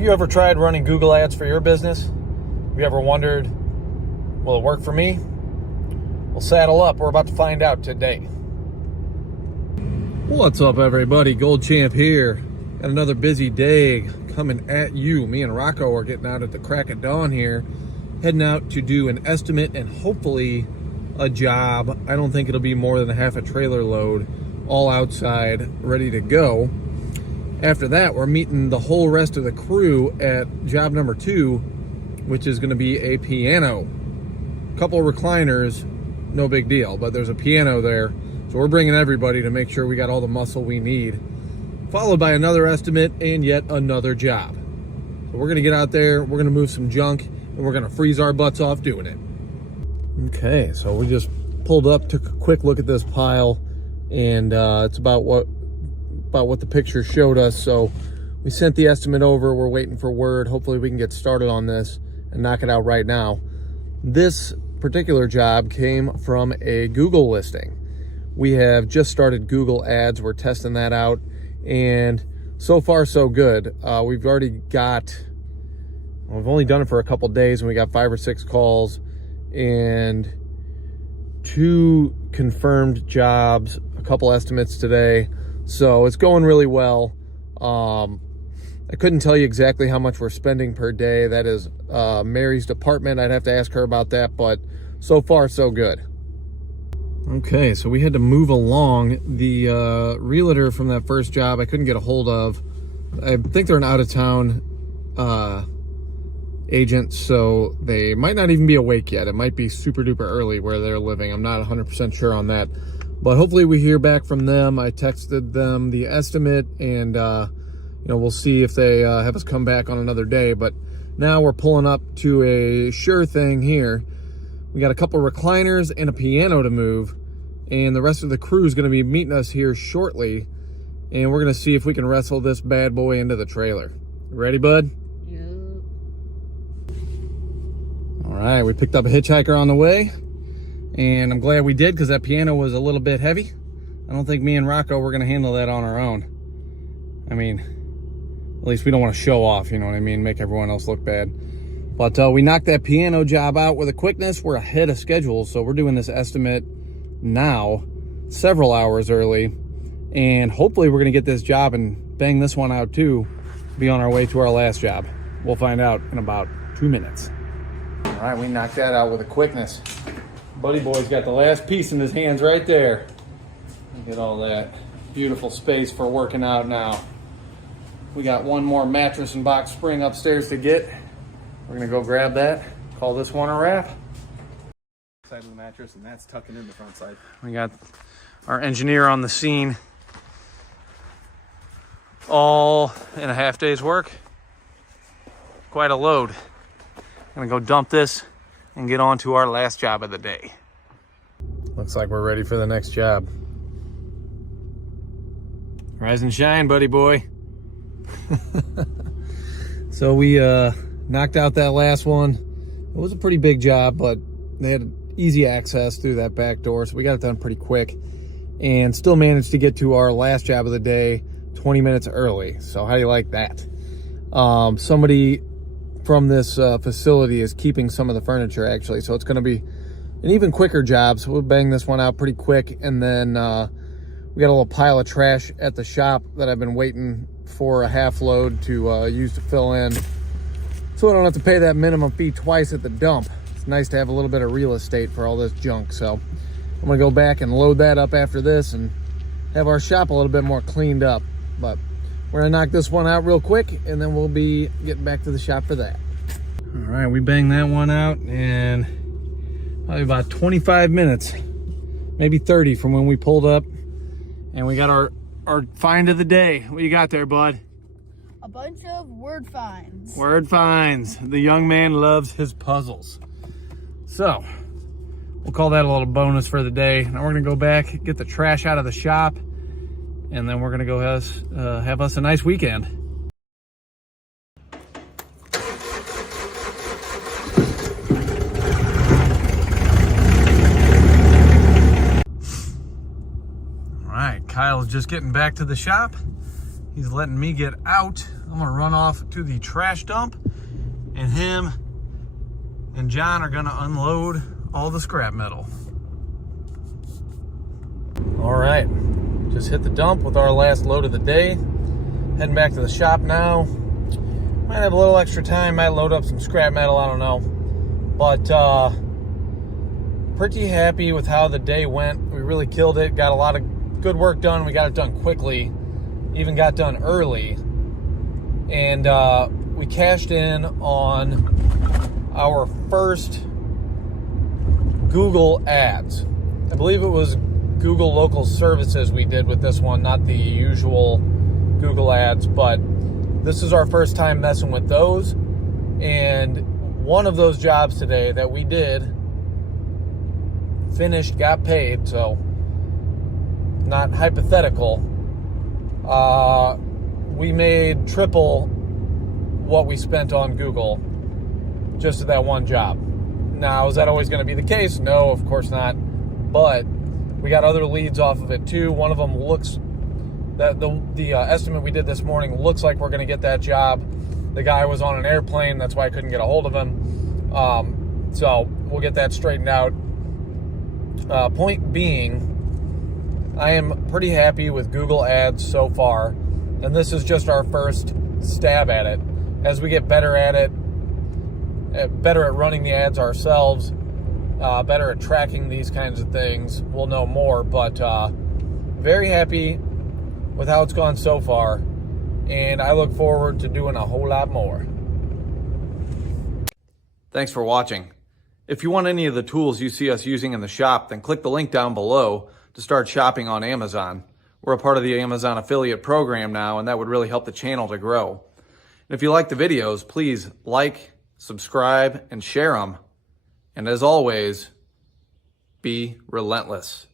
Have you ever tried running Google ads for your business? Have you ever wondered, will it work for me? Well, saddle up. We're about to find out today. What's up, everybody? Gold Champ here. Got another busy day coming at you. Me and Rocco are getting out at the crack of dawn here, heading out to do an estimate and hopefully a job. I don't think it'll be more than a half a trailer load, all outside, ready to go. After that, we're meeting the whole rest of the crew at job number 2, which is going to be a piano. Couple of recliners, no big deal, but there's a piano there. So we're bringing everybody to make sure we got all the muscle we need. Followed by another estimate and yet another job. So we're going to get out there, we're going to move some junk, and we're going to freeze our butts off doing it. Okay, so we just pulled up, took a quick look at this pile, and it's about what the picture showed us. So we sent the estimate over. We're waiting for word. Hopefully we can get started on this and knock it out right now. This particular job came from a Google listing. We have just started Google ads. We're testing that out, and so far so good. We've only done it for a couple days, and we got 5 or 6 calls and 2 confirmed jobs, a couple estimates today. So it's going really well. I couldn't tell you exactly how much we're spending per day. That is Mary's department. I'd have to ask her about that, but so far so good. Okay, so we had to move along. The realtor from that first job I couldn't get a hold of. I think they're an out-of-town agent, so they might not even be awake yet. It might be super duper early where they're living. I'm not 100% sure on that. But hopefully we hear back from them. I texted them the estimate, and we'll see if they have us come back on another day. But now we're pulling up to a sure thing here. We got a couple recliners and a piano to move, and the rest of the crew is going to be meeting us here shortly, and we're going to see if we can wrestle this bad boy into the trailer. Ready, bud? Yep. All right, we picked up a hitchhiker on the way. And I'm glad we did, because that piano was a little bit heavy. I don't think me and Rocco were going to handle that on our own. I mean, at least we don't want to show off, you know what I mean? Make everyone else look bad. But we knocked that piano job out with a quickness. We're ahead of schedule, so we're doing this estimate now, several hours early. And hopefully we're going to get this job and bang this one out too, be on our way to our last job. We'll find out in about 2 minutes. All right, we knocked that out with a quickness. Buddy boy's got the last piece in his hands right there. Look at all that beautiful space for working out now. We got one more mattress and box spring upstairs to get. We're gonna go grab that, call this one a wrap. Side of the mattress, and that's tucking in the front side. We got our engineer on the scene. All in a half day's work. Quite a load. Gonna go dump this and get on to our last job of the day. Looks like we're ready for the next job. Rise and shine, buddy boy. So we knocked out that last one. It was a pretty big job, but they had easy access through that back door, so we got it done pretty quick and still managed to get to our last job of the day 20 minutes early. So how do you like that? Somebody from this facility is keeping some of the furniture, actually, so it's going to be an even quicker job. So we'll bang this one out pretty quick, and then we got a little pile of trash at the shop that I've been waiting for a half load to use to fill in, so I don't have to pay that minimum fee twice at the dump. It's nice to have a little bit of real estate for all this junk. So I'm gonna go back and load that up after this and have our shop a little bit more cleaned up. But we're gonna knock this one out real quick, and then we'll be getting back to the shop for that. All right, we banged that one out in probably about 25 minutes, maybe 30 from when we pulled up, and we got our find of the day. What you got there, bud? A bunch of word finds. Word finds. The young man loves his puzzles. So we'll call that a little bonus for the day. Now we're gonna go back, get the trash out of the shop, and then we're gonna go have us a nice weekend. All right, Kyle's just getting back to the shop. He's letting me get out. I'm gonna run off to the trash dump, and him and John are gonna unload all the scrap metal. All right, just hit the dump with our last load of the day. Heading back to the shop now. Might have a little extra time, might load up some scrap metal, I don't know. But pretty happy with how the day went. We really killed it, got a lot of good work done. We got it done quickly, even got done early. And we cashed in on our first Google ads. I believe it was Google Local Services we did with this one, not the usual Google ads, but this is our first time messing with those. And one of those jobs today that we did, finished, got paid, so not hypothetical, we made triple what we spent on Google just at that one job. Now, is that always going to be the case? No, of course not. But we got other leads off of it too. One of them looks, that the estimate we did this morning looks like we're going to get that job. The guy was on an airplane, that's why I couldn't get a hold of him. So we'll get that straightened out. Point being, I am pretty happy with Google Ads so far, and this is just our first stab at it. As we get better at it, better at running the ads ourselves, better at tracking these kinds of things, we'll know more. But very happy with how it's gone so far, and I look forward to doing a whole lot more. Thanks for watching. If you want any of the tools you see us using in the shop, then click the link down below to start shopping on Amazon. We're a part of the Amazon affiliate program now, and that would really help the channel to grow. And if you like the videos, please like, subscribe, and share them. And as always, be relentless.